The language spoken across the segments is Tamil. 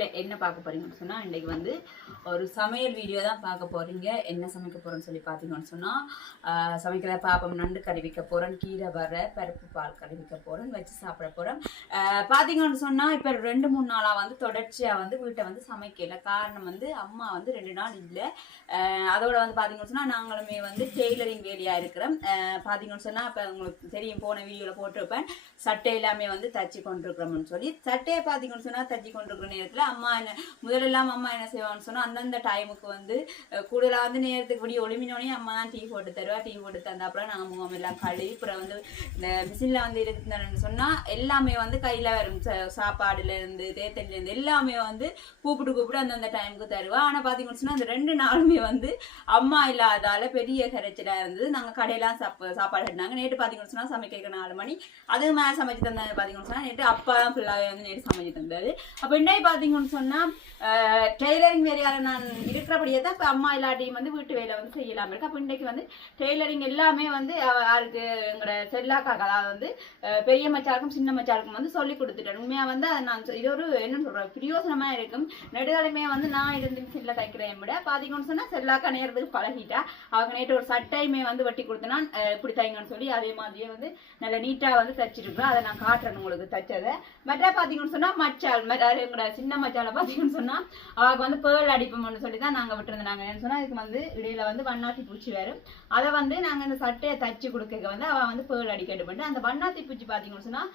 சேனலில் என்ன பார்க்க போகிறீங்கன்னு சொன்னால் இன்றைக்கு வந்து ஒரு சமையல் வீடியோ தான் பார்க்க போகிறீங்க என்ன சமைக்க போகிறோன்னு சொல்லி பார்த்தீங்கன்னு சொன்னால் சமைக்கிற பாப்பம் நண்டு கறி வைக்க போகிறேன் கீரை வர பருப்பு பால் கறி வைக்க போகிறேன் வச்சு சாப்பிட போகிறேன் பார்த்தீங்கன்னு சொன்னால் இப்போ ரெண்டு மூணு நாளாக வந்து தொடர்ச்சியாக வந்து வீட்டை வந்து சமைக்கல. காரணம் வந்து அம்மா வந்து ரெண்டு நாள் இல்லை. அதோட வந்து பார்த்தீங்கன்னு சொன்னால் நாங்களுமே வந்து டெய்லரிங் வேலையாக இருக்கிறோம். பார்த்தீங்கன்னு சொன்னால் இப்போ உங்களுக்கு தெரியும் போன வீடியோவில் போட்டிருப்பேன். சட்டை எல்லாமே வந்து தச்சு கொண்டிருக்கிறோம்னு சொல்லி. சட்டையை பார்த்தீங்கன்னு சொன்னால் தச்சு கொண்டிருக்கிற நேரத்தில் அம்மா என்ன முதலெல்லாம் அம்மா என்ன செய்வாங்கன்னு சொன்னால் அந்தந்த டைமுக்கு வந்து கூடுதலாக வந்து நேரத்துக்கு படி ஒளிமினோடனே அம்மா தான் டீ போட்டு தருவா டீ போட்டு தந்த அப்புறம் நாங்கள் முகம் எல்லாம் கழுவி அப்புறம் வந்து இந்த மிஷினில் வந்து இருக்குதுன்னு சொன்னால் எல்லாமே வந்து கையில் வரும். சாப்பாடுலேருந்து தேத்தல்லேருந்து எல்லாமே வந்து கூப்பிட்டு கூப்பிட்டு அந்தந்த டைமுக்கு தருவா. ஆனால் பார்த்தீங்கன்னு சொன்னால் அந்த ரெண்டு நாளுமே வந்து அம்மா இல்லாதால பெரிய கரைச்சலாக இருந்தது. நாங்கள் கடையெல்லாம் சாப்ப சாப்பாடு கட்டினாங்க. நேற்று பார்த்தீங்கன்னு சொன்னால் சமைக்க நாலு மணி அதுவும் மேலே சமைச்சு தந்தாங்க பார்த்தீங்கன்னு சொன்னால் நேற்று அப்பா தான் ஃபுல்லாகவே வந்து நேற்று சமைச்சு தந்தாரு. அப்போ இன்னைக்கு பார்த்தீங்கன்னு சொன்னால் டெய்லரிங் வேலையால் நான் இருக்கிறபடியே தான் இப்போ அம்மா இல்லாட்டியும் வந்து வீட்டு வேலை வந்து செய்யலாம இருக்கு. அப்போ இன்றைக்கு வந்து டெய்லரிங் எல்லாமே வந்து அவருக்கு யாருக்கு எங்களோட செல்லாக்காக அதாவது வந்து பெரிய மச்சாருக்கும் சின்ன மச்சாருக்கும் வந்து சொல்லி கொடுத்துட்டேன். உண்மையாக வந்து அதை நான் இது ஒரு என்னன்னு சொல்கிறேன் பிரியோசனமாக இருக்கும். நெடுகாலமே வந்து நான் இருந்து மிஷினில் தைக்கிறேன் விட பார்த்தீங்கன்னு சொன்னால் செல்லாக்கா நேரத்துக்கு பழகிட்டா அவங்க நேற்று ஒரு சட்டையுமே வந்து வெட்டி கொடுத்தனா இப்படி தைங்கன்னு சொல்லி அதே மாதிரியே வந்து நல்ல நீட்டாக வந்து தைச்சிருக்கோம் அதை நான் காட்டுறேன் உங்களுக்கு தைச்சதை. மற்ற பார்த்தீங்கன்னு சொன்னால் மச்சால் மற்ற எங்களோட சின்ன மச்சால பார்த்தீங்கன்னு சொன்னால் அவளுக்கு வந்து பேர்ல் அடிப்போம்னு சொல்லி தான் நாங்கள் விட்டுருந்தாங்க என்ன சொன்னால் இதுக்கு வந்து இடையில வந்து வண்ணாத்தி பூச்சி வரும் அதை வந்து நாங்கள் இந்த சட்டையை தச்சு கொடுக்க வந்து அவள் வந்து பேர்ல் அடிக்கட்டு பண்ணிட்டு அந்த வண்ணாத்தி பூச்சி பார்த்தீங்கன்னு சொன்னால்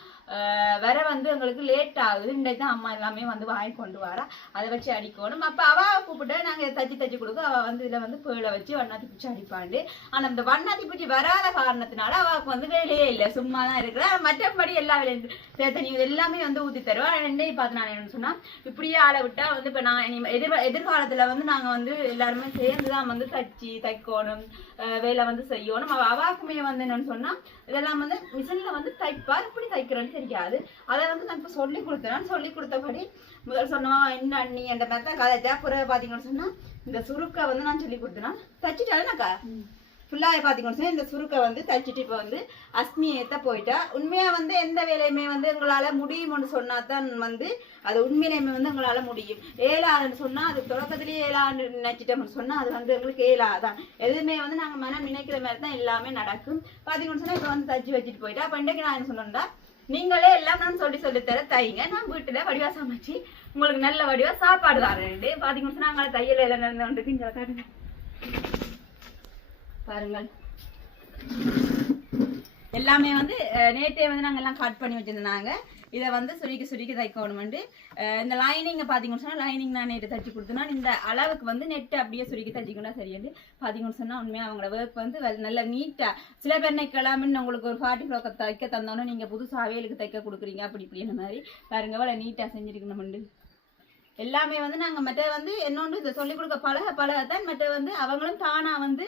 வர வந்து எங்களுக்கு லேட் ஆகுது. இன்றைக்கு தான் அம்மா எல்லாமே வந்து வாங்கி கொண்டு வரா. அதை வச்சு அடிக்கணும். அப்போ அவள் கூப்பிட்டு நாங்கள் தச்சு தச்சு கொடுக்க அவள் வந்து இதில் வந்து பேர்ல வச்சு வண்ணாத்தி பூச்சி அடிப்பாண்டு. ஆனால் இந்த வண்ணாத்தி பூச்சி வராத காரணத்தினால அவளுக்கு வந்து வேலையே இல்லை. சும்மா தான் இருக்கிறா. மற்றபடி எல்லா வேலையும் எல்லாமே வந்து ஊற்றி தருவா. ரெண்டே பார்த்து நான் என்னன்னு சொன்னால் இப்படியே ஆளை விட்டா வந்து இப்போ நான் எதிர் எதிர்காலத்தில் வந்து நாங்கள் வந்து எல்லாருமே சேர்ந்து தான் வந்து தச்சு தைக்கணும் வேலை வந்து செய்யணும். அவாக்குமே வந்து என்னன்னு சொன்னால் இதெல்லாம் வந்து மிஷினில் வந்து தைப்பா இப்படி தைக்கிறேன்னு தெரியாது. அதை வந்து நான் இப்போ சொல்லி கொடுத்தேன். சொல்லி கொடுத்தபடி முதல் சொன்னோம் என்ன அண்ணி என்ற மாதிரி தான் கதை தேப்புற பார்த்தீங்கன்னு சொன்னால் இந்த சுருக்கை வந்து நான் சொல்லி கொடுத்தேன்னா தச்சுட்டாலேனாக்கா ஃபுல்லாக பார்த்தீங்கன்னு இந்த சுருக்கை வந்து தச்சுட்டு இப்போ வந்து அஸ்மி ஏற்ற போயிட்டா. உண்மையாக வந்து எந்த வேலையுமே வந்து எங்களால் முடியும்னு சொன்னால் தான் வந்து அது உண்மையிலேயுமே வந்து எங்களால் முடியும். ஏழாதுன்னு சொன்னால் அது தொடக்கத்துலேயே ஏழாண்டு நினைச்சிட்டோம்னு சொன்னால் அது வந்து எங்களுக்கு ஏழாதான். எதுவுமே வந்து நாங்கள் மனம் நினைக்கிற மாதிரி தான் எல்லாமே நடக்கும். பார்த்தீங்கன்னு சொன்னால் இப்போ வந்து தச்சு வச்சுட்டு போயிட்டா. அப்போ இன்றைக்கு நான் என்ன சொன்னேன்டா நீங்களே எல்லாம் நான் சொல்லி சொல்லி தர தைங்க. நான் வீட்டில் வடிவா சமைச்சு உங்களுக்கு நல்ல வடிவா சாப்பாடு தரேன். பார்த்தீங்கன்னு சொன்னால் நாங்கள் தையல் எல்லாம் நடந்து கொண்டு இங்கே காட்டுங்க. பாருங்கள். எல்லாமே வந்து நேற்றே வந்து நாங்கள் எல்லாம் கட் பண்ணி வச்சுருந்தாங்க. இதை வந்து சுருக்கி சுருக்கி தைக்கணுமெண்டு அஹ், இந்த லைனிங்கை பார்த்தீங்கன்னு சொன்னால் லைனிங் நான் நேற்று தச்சு கொடுத்தேன்னா இந்த அளவுக்கு வந்து நெட்டு அப்படியே சுருக்கி தச்சிக்கொண்டா சரியாது பார்த்தீங்கன்னு சொன்னால் உண்மையாக அவங்களோட ஒர்க் வந்து நல்ல நீட்டாக சில பேர் கிளம்புன்னு உங்களுக்கு ஒரு ஃபார்ட்டி ஃப்ளோக்க தைக்க தந்தோன்னே நீங்கள் புதுசாக அவையலுக்கு தைக்க கொடுக்குறீங்க அப்படி இப்படின்னு மாதிரி. பாருங்க எவ்வளோ நீட்டாக செஞ்சுருக்கணுமெண்டு எல்லாமே வந்து நாங்கள் மற்ற வந்து என்னொன்று இதை சொல்லிக் கொடுக்க பழக பழகத்தான் மற்ற வந்து அவங்களும் தானாக வந்து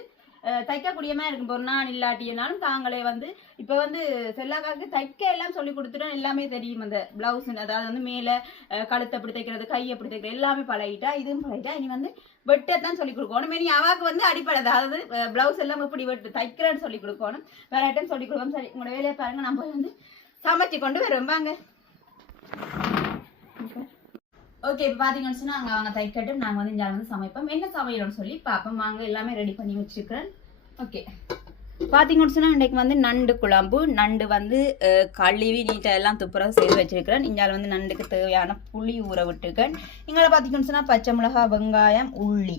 தைக்கக்கூடிய மாதிரி இருக்கும். ஒரு நான் இல்லாட்டியனாலும் தாங்களே வந்து இப்போ வந்து செல்லாக்காக்கு தைக்க எல்லாம் சொல்லி கொடுத்துட்டோம் எல்லாமே தெரியும். அந்த பிளவுஸ் அதாவது வந்து மேலே கழுத்தை அப்படி தைக்கிறது கை அப்படி தைக்கிறது எல்லாமே பழகிட்டா இதுவும் பழகிட்டா இனி வந்து வெட்டத்தான் சொல்லி கொடுக்கணும். இனி அவாக்கு வந்து அடிப்படை. அதாவது பிளவுஸ் எல்லாம் இப்படி வெட்டு தைக்கிறேன்னு சொல்லி கொடுக்கணும். வேற ஐட்டம் சொல்லி கொடுக்கணும். சரி உங்களோட வேலையை பாருங்க. நம்ம வந்து சமைச்சு கொண்டு வரோம் வாங்க. ஓகே இப்போ பார்த்தீங்கன்னு சொன்னால் அங்கே அவங்க தைக்கட்டும். நாங்கள் வந்து இங்கே வந்து சமைப்போம். என்ன சமையல்னு சொல்லி பார்ப்போம் வாங்க எல்லாமே ரெடி பண்ணி வச்சுருக்கிறேன். ஓகே பார்த்தீங்கன்னு சொன்னால் இன்றைக்கு வந்து நண்டு குழம்பு. நண்டு வந்து கழுவி நீட்டாக எல்லாம் துப்புரவு செய்து வச்சிருக்கிறேன். இங்கே வந்து நண்டுக்கு தேவையான புளி ஊற விட்டுருக்கேன். இங்கே பார்த்தீங்கன்னு சொன்னால் பச்சை மிளகாய் வெங்காயம் உள்ளி.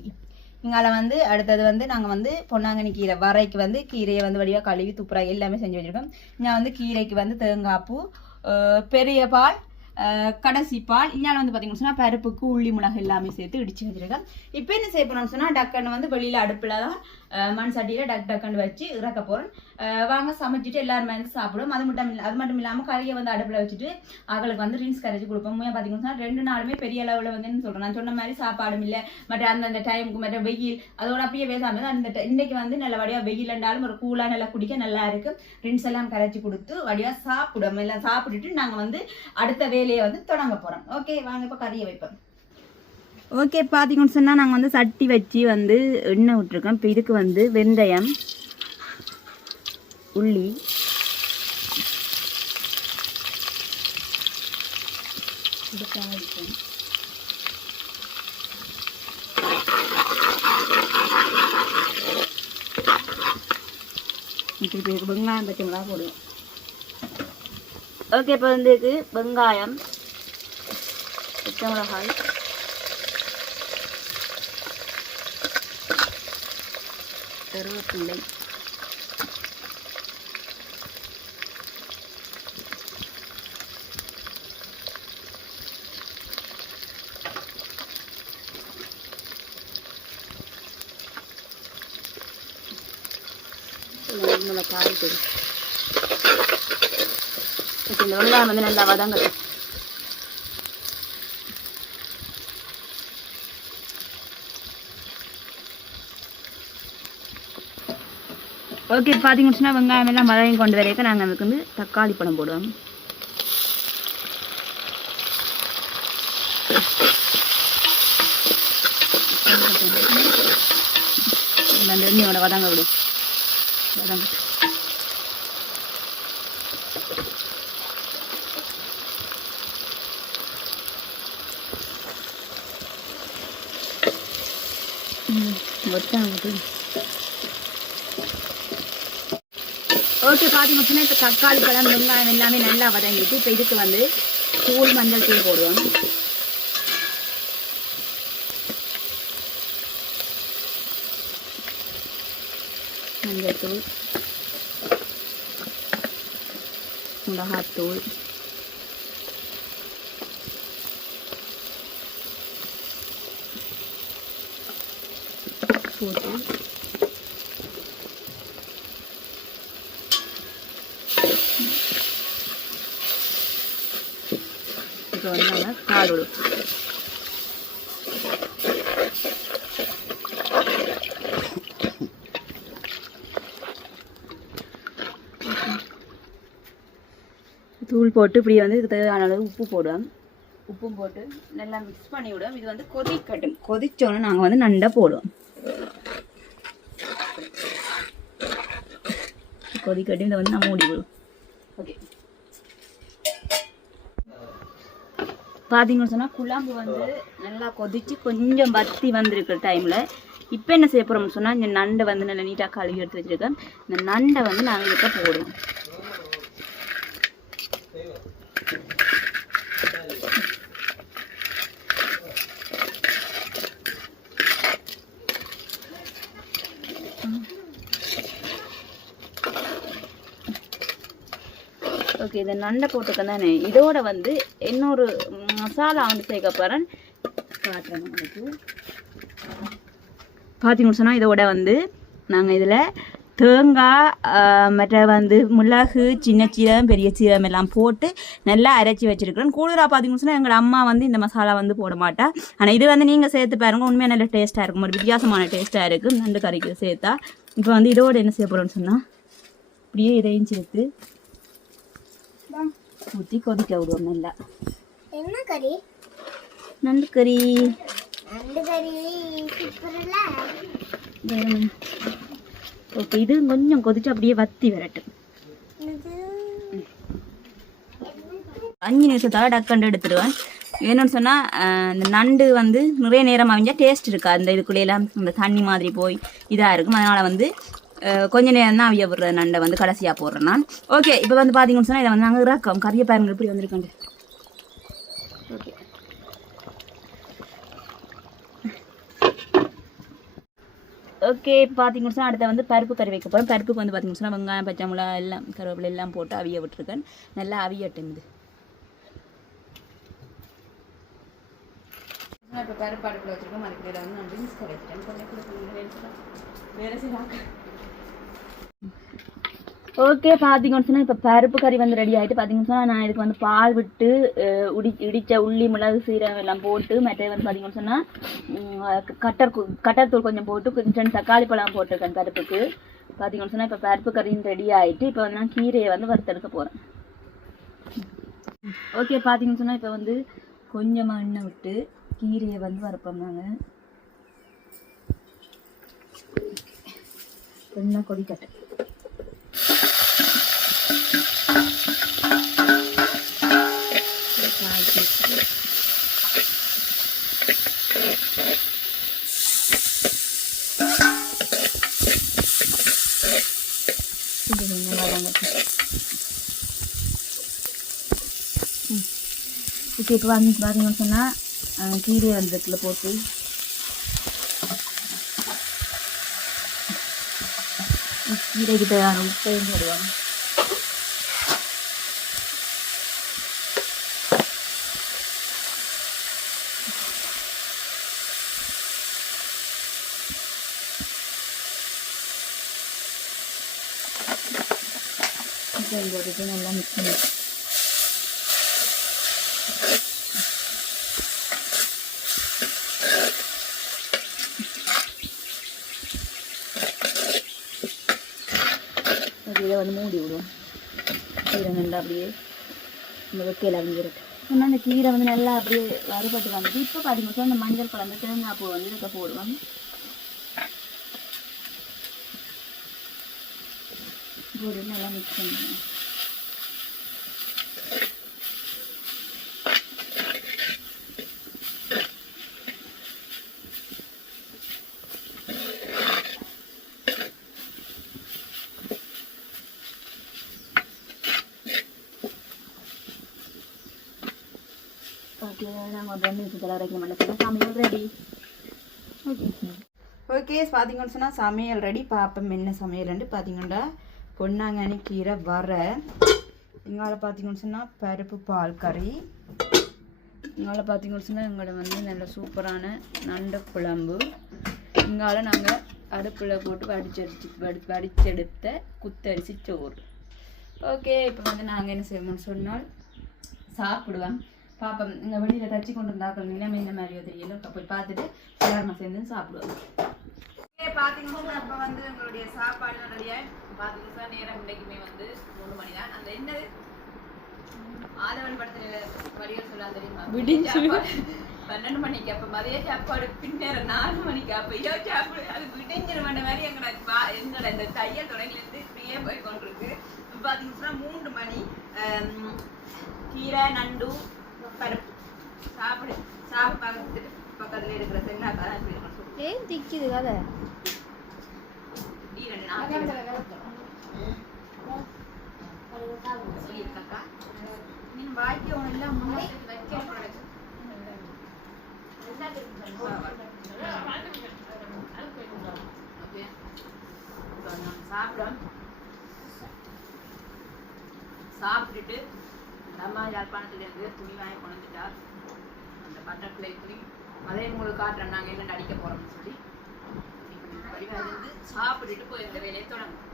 இங்கால வந்து அடுத்தது வந்து நாங்கள் வந்து பொன்னாங்கண்ணி கீரை. வரைக்கு வந்து கீரையை வந்து வழியாக கழுவி துப்புரா எல்லாமே செஞ்சு வச்சுருக்கோம். இங்கே வந்து கீரைக்கு வந்து தேங்காய் பூ பெரிய பால் கடைசி பால். இன்னால் வந்து பார்த்தீங்கன்னு சொன்னால் பருப்புக்கு உள்ளி மிளகு எல்லாமே சேர்த்து இடிச்சு வச்சுருக்கேன். இப்போ என்ன செய்ய போகிறோம்னு சொன்னால் டக்குன்னு வந்து வெளியில் அடுப்பில் தான் மண் சட்டியில் டக் டக்குன்னு வச்சு இறக்க போகிறேன் வாங்க சமைச்சிட்டு எல்லாருமே வந்து சாப்பிடுவோம். அது மட்டும் இல்லை அது மட்டும் இல்லாமல் கறியை வந்து அடுப்பில் வச்சுட்டு அவங்களுக்கு வந்து ரின்ஸ் கரைச்சி கொடுப்போம். பார்த்தீங்கன்னு சொன்னால் ரெண்டு நாளுமே பெரிய அளவில் வந்து என்ன சொல்கிறேன் நான் சொன்ன மாதிரி சாப்பாடும் இல்லை. மற்ற அந்தந்த டைமுக்கு மற்ற வெயில் அதோட அப்பயே பேசாமல் அந்த ti- வந்து நல்ல வடியாக வெயில் இருந்தாலும் ஒரு கூலாக நல்லா குடிக்க நல்லா இருக்கு. ரின்ஸ் எல்லாம் கரைச்சி கொடுத்து வடியாக சாப்பிடுவோம். எல்லாம் சாப்பிட்டுட்டு நாங்கள் வந்து அடுத்த வேலையை வந்து தொடங்க போகிறோம் ஓகே வாங்க இப்போ கறியை வைப்போம். ஓகே பார்த்தீங்கன்னு சொன்னால் நாங்கள் வந்து சட்டி வச்சு வந்து எண்ணெய் விட்ருக்கோம் இப்போ இதுக்கு வந்து வெந்தயம் உள்ளி இது வெங்காயம் பச்சை மிளகா போடுவோம். ஓகே இப்போ வந்து இது வெங்காயம் பச்சை மிளகாய் கருவேப்பிள்ளை மிளகாய் இப்போ இந்த வெங்காயம் வந்து நல்லா வதங்கட்டும். ஓகே பார்த்தீங்கன்னு வெங்காயம் எல்லாம் வதங்கி கொண்டு வரைக்கும் நாங்கள் அதுக்கு வந்து தக்காளி பழம் போடுவோம். அந்த எண்ணெயோட வதங்க விடு வதங்கட்டும் ஓகே பார்த்தீங்கன்னா இப்போ தக்காளி பழம் வெங்காயம் எல்லாமே நல்லா வதங்கிட்டு இப்போ இதுக்கு வந்து தூள் மஞ்சள் தூள் போடுவோம். மஞ்சள் தூள். மிளகாத்தூள். போட்டு இப்போ வந்து நம்ம கால் விடும் தூள் போட்டு இப்படி வந்து இதுக்கு தேவையான அளவு உப்பு போடுவோம். உப்பும் போட்டு நல்லா மிக்ஸ் பண்ணி விடுவோம் இது வந்து கொதிக்கட்டும். கொதிச்சோன்னு நாங்கள் வந்து நண்டை போடுவோம். கொதிக்கட்டும் இதை வந்து நான் மூடி ஓகே பார்த்தீங்கன்னு சொன்னால் குழம்பு வந்து நல்லா கொதிச்சு கொஞ்சம் வத்தி வந்திருக்கிற டைமில் இப்போ என்ன செய்ய போகிறோம்னு சொன்னால் இந்த நண்டை வந்து நல்லா நீட்டாக கழுவி எடுத்து வச்சுருக்கேன். இந்த நண்டை வந்து நாங்கள் இதுக்கு போடுவோம் ஓகே இதை நண்டை போட்டுக்கந்தானே இதோட வந்து இன்னொரு மசாலா வந்து சேர்க்க போகிறேன் காட்டுறேன் உங்களுக்கு. பார்த்தீங்கன்னு சொன்னால் இதோட வந்து நாங்கள் இதில் தேங்காய் மற்ற வந்து மிளகு சின்ன சீரகம் பெரிய சீரகம் எல்லாம் போட்டு நல்லா அரைச்சி வச்சிருக்கிறேன் கூடுதலாக பார்த்தீங்கன்னு சொன்னால் எங்கள் அம்மா வந்து இந்த மசாலா வந்து போட மாட்டா. ஆனால் இது வந்து நீங்கள் சேர்த்து பாருங்க. உண்மையாக நல்ல டேஸ்ட்டாக இருக்கும். ஒரு வித்தியாசமான டேஸ்ட்டாக இருக்கும். நண்டு கறிக்கு சேர்த்தா. இப்போ வந்து இதோட என்ன செய்ய போகிறோம்னு சொன்னால் இப்படியே இதையும் சேர்த்து ஊற்றி கொதிக்க விடுவோம் நல்லா என்ன கறி நண்டு கறி நண்டு கறி ஓகே இது கொஞ்சம் கொதிச்சு அப்படியே வத்தி வரட்டும் அஞ்சு நிமிஷத்தால் டக்கண்டு எடுத்துடுவேன் என்னன்னு சொன்னால் இந்த நண்டு வந்து நிறைய நேரம் அவிஞ்சா டேஸ்ட் இருக்கா அந்த இதுக்குள்ளேலாம் இந்த தண்ணி மாதிரி போய் இதாக இருக்கும் அதனால் வந்து கொஞ்ச நேரம் தான் அவிய விடுற நண்டை வந்து கடைசியாக போடுறேன் நான். ஓகே இப்போ வந்து பார்த்தீங்கன்னு சொன்னால் இதை வந்து நாங்கள் இறக்கம். கறியை பாருங்க இப்படி வந்திருக்கேன் ஓகே ஓகே பார்த்தீங்கன்னு சொன்னால் அடுத்த வந்து பருப்பு கறி வைக்க போகிறோம் பருப்புக்கு வந்து பார்த்தீங்கன்னு சொன்னால் வெங்காயம் பச்சை மிளகா எல்லாம் கருவேப்பிலை எல்லாம் போட்டு அவிய விட்டுருக்கேன். நல்லா அவியட்டும் இது. இப்போ பருப்பு அடுப்பில் வச்சுருக்கோம். அதுக்கு வந்து நான் ட்ரிங்க்ஸ் வச்சுட்டேன். கொஞ்சம் கொடுக்கணும் வேலை ஓகே பார்த்தீங்கன்னு சொன்னால் இப்போ பருப்பு கறி வந்து ரெடி ஆகிட்டு பார்த்தீங்கன்னு சொன்னால் நான் இதுக்கு வந்து பால் விட்டு உடி இடித்த உள்ளி மிளகு சீரகம் எல்லாம் போட்டு மற்ற வந்து பார்த்தீங்கன்னு சொன்னால் கட்டர் கட்டர் தூள் கொஞ்சம் போட்டு கொஞ்சம் தக்காளி பழம் போட்டிருக்கேன் பருப்புக்கு. பார்த்தீங்கன்னு சொன்னால் இப்போ பருப்பு கறியும் ரெடி ஆகிட்டு இப்போ வந்து நான் கீரையை வந்து வறுத்தெடுக்க போகிறேன் ஓகே பார்த்தீங்கன்னு சொன்னால் இப்போ வந்து கொஞ்சமாக எண்ணெய் விட்டு கீரையை வந்து வறுப்போம் நாங்கள் கொஞ்சம் Oke, pelan-pelan yang sana, eh, kiri yang dekat lepotnya. கீரைக்கு தேவையான உப்பையும் போடுவாங்க உப்பையும் போட்டுட்டு நல்லா மிக்ஸ் பண்ணி இதை வந்து மூடி விடுவோம். கீரை நல்லா அப்படியே இந்த வெக்கையில் அழிஞ்சிருக்கு இன்னும் அந்த கீரை வந்து நல்லா அப்படியே வறுபட்டு வந்துட்டு இப்போ பார்த்தீங்கன்னா அந்த மஞ்சள் குழம்பு தேங்காய் பூ வந்து இதுக்கு போடுவோம். போட்டு நல்லா மிக்ஸ் பண்ணுவோம் நாங்கள் ஒரு ரெண்டு நிமிஷத்தில் வைக்க சமையல் ரெடி ஓகே பார்த்தீங்கன்னு சொன்னால் சமையல் ரெடி பார்ப்போம் என்ன சமையல்ண்டு பார்த்தீங்கன்னா பொன்னாங்கண்ணி கீரை வர இங்கால பார்த்தீங்கன்னு சொன்னால் பருப்பு பால் கறி. இங்கால பார்த்தீங்கன்னு சொன்னால் எங்களோட வந்து நல்ல சூப்பரான நண்டு குழம்பு. இங்கால நாங்கள் அடுப்பில் போட்டு வடிச்சடிச்சு வடி வடிச்செடுத்த குத்தரிசி சோறு. ஓகே இப்போ வந்து நாங்கள் என்ன செய்வோம்னு சொன்னால் சாப்பிடுவோம். பாப்போம் இங்கே வெளியில் தச்சு கொண்டு இருந்தாக்கள் நிலைமை இந்த மாதிரியோ தெரியல. இப்போ போய் பார்த்துட்டு எல்லாரும் சேர்ந்து சாப்பிடுவோம். ஓகே பார்த்தீங்கன்னா அப்போ வந்து எங்களுடைய சாப்பாடு ரெடியாக பார்த்தீங்கன்னா நேரம் இன்னைக்குமே வந்து மூணு மணி தான் அந்த என்னது? ஆதவன் படத்துல வடிவல் சொல்லலாம் தெரியுமா? பன்னெண்டு மணிக்கு அப்ப மதிய சாப்பாடு பின்னர் நாலு மணிக்கு. அப்ப இரவு சாப்பாடு. அது விடிஞ்சிரு மணி மாதிரி எங்களோட பா- எங்களோட இந்த தையல் தொடங்கில இருந்து இப்படியே போய் கொண்டிருக்கு பாத்தீங்கன்னா மூன்று மணி கீரை நண்டு பருப்பு சாப்பிடு சாப்பிட்டு பார்த்துட்டு பக்கத்துல இருக்கிற இருக்கணும் சொல்லு. ஏன் திக்குது கதை சாப்பிடுறோம் சாப்பிட்டுட்டு அந்த அம்மா யாழ்ப்பாணத்துலேருந்து துணி வாங்கி கொண்டு வந்துட்டா. அந்த பட்டர்ஃப்ளை துணி அதே உங்களுக்கு காட்டுறேன் நாங்கள் என்ன அடிக்க போகிறோம்னு சொல்லி இருந்து சாப்பிட்டுட்டு போய் இந்த வேலையை தொடங்கும்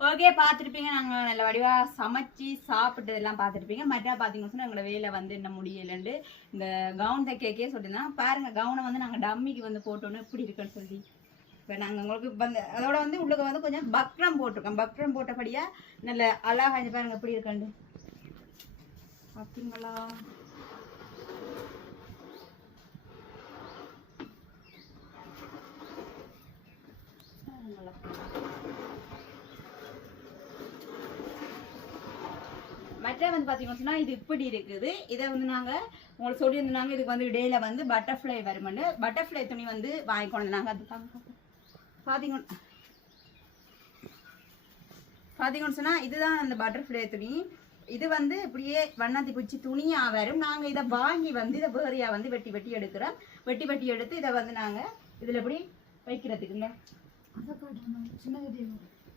ஓகே பார்த்துருப்பீங்க. நாங்கள் நல்ல வடிவாக சமைச்சு சாப்பிட்டதெல்லாம் பார்த்துருப்பீங்க. மற்றா பார்த்தீங்கன்னு சொன்னால் எங்களோட வேலை வந்து என்ன முடியலண்டு இந்த கவுன் தைக்கே சொல்லியிருந்தாங்க பாருங்க கவுனை வந்து நாங்கள் டம்மிக்கு வந்து போட்டோன்னு எப்படி இருக்குன்னு சொல்லி. இப்போ நாங்கள் உங்களுக்கு வந்து அதோட வந்து உள்ளுக்கு வந்து கொஞ்சம் பக்ரம் போட்டிருக்கோம். பக்ரம் போட்டபடியாக நல்ல அழகா இங்க பாருங்க எப்படி இருக்காண்டு பார்த்தீங்களா மற்ற வந்து பார்த்தீங்கன்னு சொன்னால் இது இப்படி இருக்குது. இதை வந்து நாங்கள் உங்களுக்கு சொல்லியிருந்தாங்க இதுக்கு வந்து இடையில வந்து பட்டர்ஃப்ளை வருமெண்டு பட்டர்ஃப்ளை துணி வந்து வாங்கி கொண்டு நாங்கள் அது பார்த்தீங்க பார்த்தீங்கன்னு சொன்னால் இதுதான் அந்த பட்டர்ஃப்ளை துணி. இது வந்து இப்படியே வண்ணாத்தி பூச்சி துணியாக வரும். நாங்கள் இதை வாங்கி வந்து இதை வேறையாக வந்து வெட்டி வெட்டி எடுக்கிறோம். வெட்டி வெட்டி எடுத்து இதை வந்து நாங்கள் இதில் இப்படி வைக்கிறதுக்குங்க.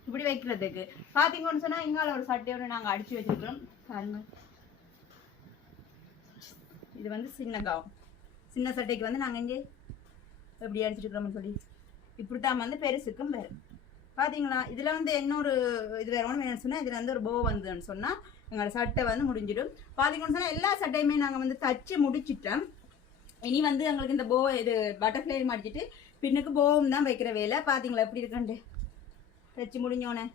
இப்படி வைக்கிறதுக்கு. பார்த்தீங்கன்னு சொன்னால் இங்கால ஒரு சட்டையோடு நாங்கள் அடித்து வச்சிருக்கிறோம். பாருங்க. இது வந்து சின்ன கவுன் சின்ன சட்டைக்கு வந்து நாங்கள் இங்கே எப்படி அடிச்சிருக்கிறோம்னு சொல்லி. இப்படித்தான் வந்து பெருசுக்கும் பேர் பார்த்தீங்களா இதில் வந்து இன்னொரு இது வேற ஒன்று வேணும்னு சொன்னால் இதில் வந்து ஒரு போ வந்ததுன்னு சொன்னால் எங்களோட சட்டை வந்து முடிஞ்சிடும். பார்த்தீங்கன்னு சொன்னால் எல்லா சட்டையுமே நாங்கள் வந்து தச்சு முடிச்சிட்டோம். இனி வந்து எங்களுக்கு இந்த போ இது பட்டர்ஃப்ளை மாட்டிட்டு பின்னுக்கு போவும் தான் வைக்கிற வேலை. பார்த்தீங்களா எப்படி இருக்குன்ட்டு? தச்சு முடிஞ்சோன்னே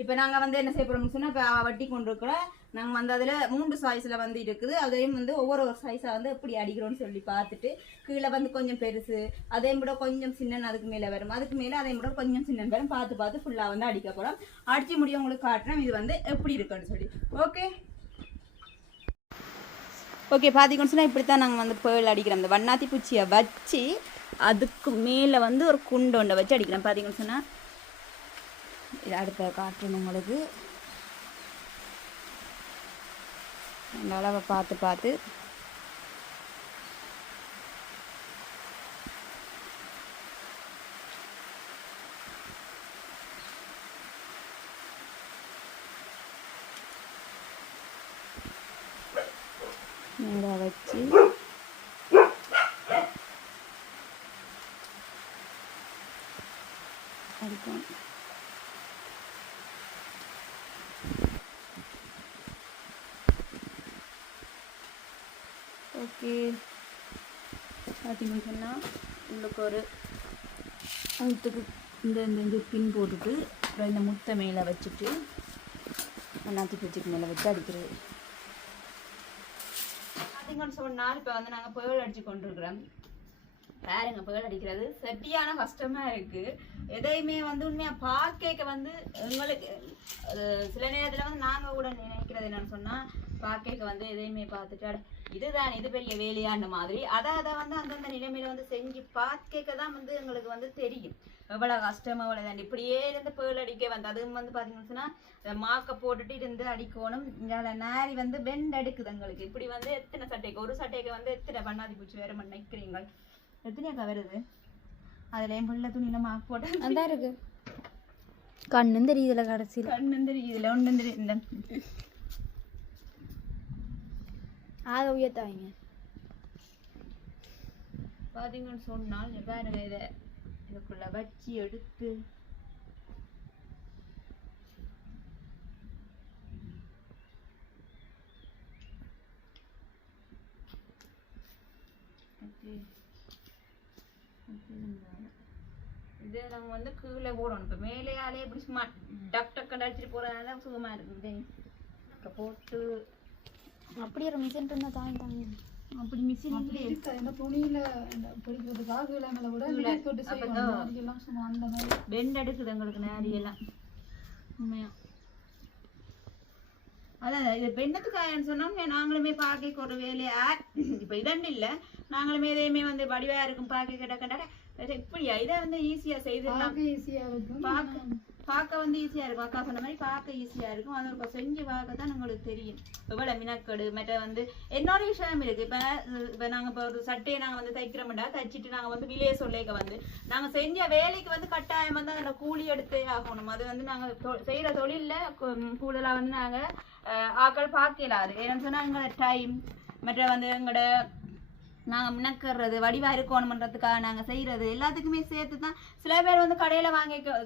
இப்போ நாங்கள் வந்து என்ன செய்ய போகிறோம்னு சொன்னால் இப்போ வட்டி கொண்டு இருக்கிறோம் நாங்கள் வந்து அதில் மூன்று சாய்ஸில் வந்து இருக்குது. அதையும் வந்து ஒவ்வொரு ஒரு சைஸாக வந்து எப்படி அடிக்கிறோம்னு சொல்லி பார்த்துட்டு கீழே வந்து கொஞ்சம் பெருசு அதையும் கூட கொஞ்சம் சின்ன அதுக்கு மேலே வரும். அதுக்கு மேலே அதையும் கூட கொஞ்சம் சின்ன வரும். பார்த்து பார்த்து ஃபுல்லாக வந்து அடிக்க போகிறோம் அடிச்சு முடிய உங்களுக்கு காட்டுறோம் இது வந்து எப்படி இருக்குன்னு சொல்லி. ஓகே ஓகே பார்த்திங்கன்னு சொன்னால் இப்படி தான் நாங்கள் வந்து புயல் அடிக்கிறோம். இந்த வண்ணாத்தி பூச்சியை வச்சு அதுக்கு மேலே வந்து ஒரு குண்டு ஒன்றை வச்சு அடிக்கிறோம். பார்த்திங்கன்னு சொன்னால் அடுத்த காட்டணும் உங்களுக்கு. அந்த அளவை பார்த்து பார்த்து. நல்லா வச்சு. அதுக்கு ஓகே. பார்த்தீங்கன்னு சொன்னால் உங்களுக்கு ஒரு முத்துக்கு இந்த இந்த இந்த பின் போட்டுட்டு அப்புறம் இந்த முத்தை மேலே வச்சுட்டு நாத்தி பூச்சிக்கு மேலே வச்சு அடிக்கிறது. பார்த்தீங்கன்னு சொன்னால் இப்போ வந்து நாங்கள் புயல் அடித்து கொண்டிருக்கிறோம். பாருங்க புகழ் அடிக்கிறது. செட்டியான கஷ்டமா இருக்கு. எதையுமே வந்து உண்மையா பார்க்க வந்து எங்களுக்கு சில நேரத்துல வந்து நாங்க கூட நினைக்கிறது என்னன்னு சொன்னா பார்க்க வந்து எதையுமே பார்த்துட்டு இதுதான் இது பெரிய வேலையான்ற மாதிரி. அதை அதை வந்து அந்தந்த நிலைமையில வந்து செஞ்சு பார்க்க தான் வந்து எங்களுக்கு வந்து தெரியும். எவ்வளவு கஷ்டமா எவ்வளவு இப்படியே இருந்து புயல் அடிக்க வந்து அதுவும் வந்து பாத்தீங்கன்னு சொன்னா மாக்க போட்டுட்டு இருந்து அடிக்கணும் இங்கால நாரி வந்து பெண்ட் எடுக்குது எங்களுக்கு. இப்படி வந்து எத்தனை சட்டைக்கு ஒரு சட்டைக்கு வந்து எத்தனை பண்ணாதி பூச்சி வேற பண்ண நிக்கிறீங்க எத்தனையாக்கா வருது? அதுல என் பிள்ளை துணியில மாக்கு போட்டு அதான் இருக்கு. கண்ணும் தெரியுதுல கடைசியில்? கண்ணும் தெரியுது இதுல ஒன்றும் தெரியுது. இந்த அதை உயர்த்தாங்க பாத்தீங்கன்னு சொன்னால் பாருங்க இதை. இதுக்குள்ள வச்சு எடுத்து. Okay. இது நம்ம வந்து கீழே போடணும். இப்போ மேலேயாலே இப்படி சும்மா டக் டக்குன்னு அடிச்சிட்டு போறதுனால சுகமா இருக்குது இப்போ போட்டு அப்படி ஒரு மிஷின் இருந்தால் தாங்க தாங்க அப்படி மிஷின் அப்படி இருக்கு? இந்த துணியில பிடிக்கிறதுக்காக இல்லாமல கூட இல்ல, விலை தொட்டு அப்பதான். செய்வாங்க. அன்னைக்கெல்லாம் சும்மா அந்த மாதிரி. பெண்ட் எடுக்குது எங்களுக்கு நேரி எல்லாம் உண்மையா. அதான் இது பெண்ணத்துக்காயன்னு சொன்னோம்னா நாங்களுமே பார்க்க ஒரு வேலையா? இப்போ இதண்டு இல்லை. நாங்களுமே இதையுமே வந்து வடிவா இருக்கும். பார்க்க கேட்ட கண்டா இப்படியா? இதை வந்து ஈஸியா செய்திடலாம். ஈஸியா இருக்கும். பார்க்க பார்க்க வந்து ஈஸியா இருக்கும். அக்கா சொன்ன மாதிரி பார்க்க ஈஸியா இருக்கும். அது ஒரு செஞ்சு பார்க்க தான் உங்களுக்கு தெரியும். எவ்வளவு மினக்கடு மற்ற வந்து இன்னொரு விஷயம் இருக்கு. இப்ப இப்ப நாங்க இப்ப ஒரு சட்டையை நாங்க வந்து தைக்கிறோம்டா தைச்சிட்டு நாங்க வந்து விலைய சொல்லிக்க வந்து நாங்க செஞ்ச வேலைக்கு வந்து கட்டாயம் வந்து அதில் கூலி எடுத்தே ஆகணும். அது வந்து நாங்க செய்யற தொழில்ல கூடுதலா வந்து நாங்க அஹ், ஆட்கள் பார்க்கல அது ஏன்னு சொன்னா எங்களோட டைம் மற்ற வந்து எங்களோட நாங்கள் மினக்கிறது வடிவா இருக்கணுமன்றதுக்காக நாங்கள் செய்கிறது எல்லாத்துக்குமே சேர்த்து தான் சில பேர் வந்து கடையில் வாங்கிக்க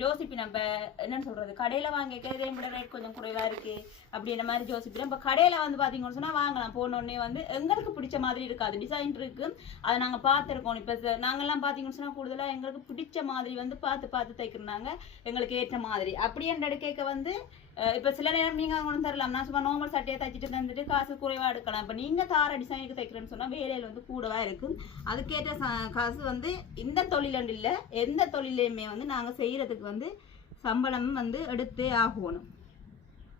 ஜோசிப்பி நம்ம என்னன்னு சொல்கிறது கடையில் வாங்கிக்க இதே விட ரேட் கொஞ்சம் குறைவாக இருக்குது அப்படின்ற மாதிரி ஜோசிப்பி. நம்ம கடையில் வந்து பார்த்தீங்கன்னு சொன்னால் வாங்கலாம். போனோடனே வந்து எங்களுக்கு பிடிச்ச மாதிரி இருக்காது. டிசைன் இருக்குது அதை நாங்கள் பார்த்துருக்கோம். இப்போ நாங்கள்லாம் பார்த்தீங்கன்னு சொன்னால் கூடுதலாக எங்களுக்கு பிடிச்ச மாதிரி வந்து பார்த்து பார்த்து தைக்கிறோம் எங்களுக்கு ஏற்ற மாதிரி. அப்படின்ற கேட்க வந்து இப்போ சில நேரம் நீங்கள் கொண்டு தரலாம் நான் சும்மா நார்மல் சட்டையை தைச்சிட்டு தந்துட்டு காசு குறைவாக எடுக்கலாம். இப்போ நீங்கள் தார டிசைனுக்கு தைக்கிறேன்னு சொன்னால் வேலையில் வந்து கூடவாக இருக்கும். அதுக்கேற்ற காசு வந்து இந்த தொழிலண்டு இல்லை எந்த தொழிலையுமே வந்து நாங்கள் செய்கிறதுக்கு வந்து சம்பளம் வந்து எடுத்தே ஆகணும்.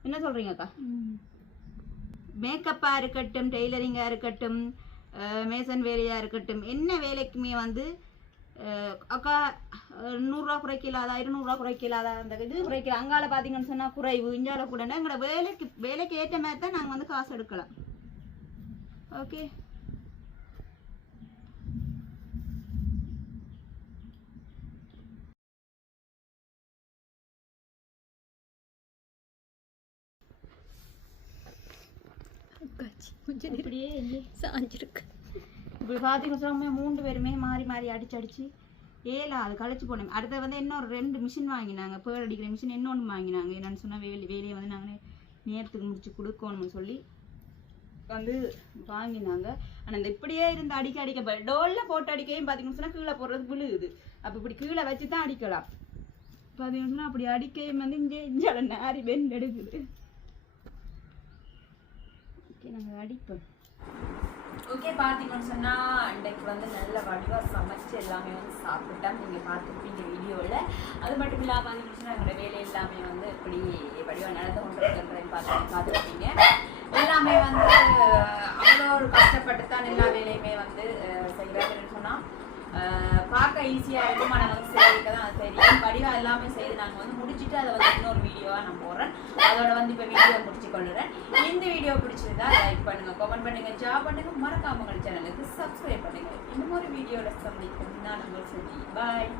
என்ன சொல்கிறீங்க அக்கா? மேக்கப்பாக இருக்கட்டும் டெய்லரிங்காக இருக்கட்டும் மேசன் வேலையாக இருக்கட்டும் என்ன வேலைக்குமே வந்து அக்கா நூறுரூவா குறைக்கலாதா? இருநூறுவா குறைக்கலாதா? அந்த இது குறைக்கல. அங்கால பார்த்தீங்கன்னு சொன்னா குறைவு. இஞ்சால கூட எங்களோட வேலைக்கு வேலைக்கு ஏற்ற மாதிரி தான் நாங்கள் வந்து காசு எடுக்கலாம். ஓகே இப்படியே இல்லை சாஞ்சிருக்கு. இப்படி பார்த்தீங்கன்னு சொன்னா மூன்று பேருமே மாறி மாறி அடிச்சு அடிச்சு ஏழா அது கழிச்சு போனோம் அடுத்தது வந்து இன்னொரு ரெண்டு மிஷின் வாங்கினாங்க. பேர் அடிக்கிற மிஷின் இன்னொன்று வாங்கினாங்க. என்னன்னு சொன்னால் வேலை வேலையை வந்து நாங்கள் நேரத்துக்கு முடிச்சு கொடுக்கணும்னு சொல்லி வந்து வாங்கினாங்க. ஆனால் இந்த இப்படியே இருந்து அடிக்க அடிக்க டோலில் போட்டு அடிக்கையும் பார்த்தீங்கன்னு சொன்னால் கீழே போடுறது விழுகுது. அப்போ இப்படி கீழே வச்சு தான் அடிக்கலாம் பார்த்தீங்கன்னு அப்படி அடிக்கையும் வந்து இங்கே இஞ்சால நாரி வெண் எடுக்குது. ஓகே நாங்கள் அடிப்போம். ஓகே பார்த்தீங்கன்னு சொன்னால் இன்றைக்கு வந்து நல்ல வடிவாக சமைச்சு எல்லாமே வந்து சாப்பிட்டோம் நீங்கள் பார்த்துருப்பீங்க வீடியோவில் அது மட்டும் இல்லாமல் பார்த்தீங்கன்னு சொன்னால் எங்களோட வேலை எல்லாமே வந்து எப்படி வடிவாக நடந்து கொண்டிருக்கின்றதையும் பார்த்து பார்த்துருப்பீங்க. எல்லாமே வந்து அவ்வளோ ஒரு கஷ்டப்பட்டு தான் எல்லா வேலையுமே வந்து செய்கிறாங்கன்னு சொன்னால் பார்க்க ஈஸியாக இருக்குமா. ஆனால் வந்து செய்ய தான் அது தெரியும் வடிவா எல்லாமே செய்து நாங்கள் வந்து முடிச்சுட்டு அதை வந்து இன்னொரு வீடியோவாக நான் போடுறேன். அதோட வந்து இப்போ வீடியோ முடிச்சு கொள்ளுறேன். இந்த வீடியோ பிடிச்சிருந்தா லைக் பண்ணுங்கள் கமெண்ட் பண்ணுங்கள் ஜாப் பண்ணுங்கள் மறக்காம சேனலுக்கு சப்ஸ்கிரைப் பண்ணுங்கள் இன்னும் ஒரு வீடியோவில் சந்திக்கும். நான் உங்கள் சொல்லி பாய்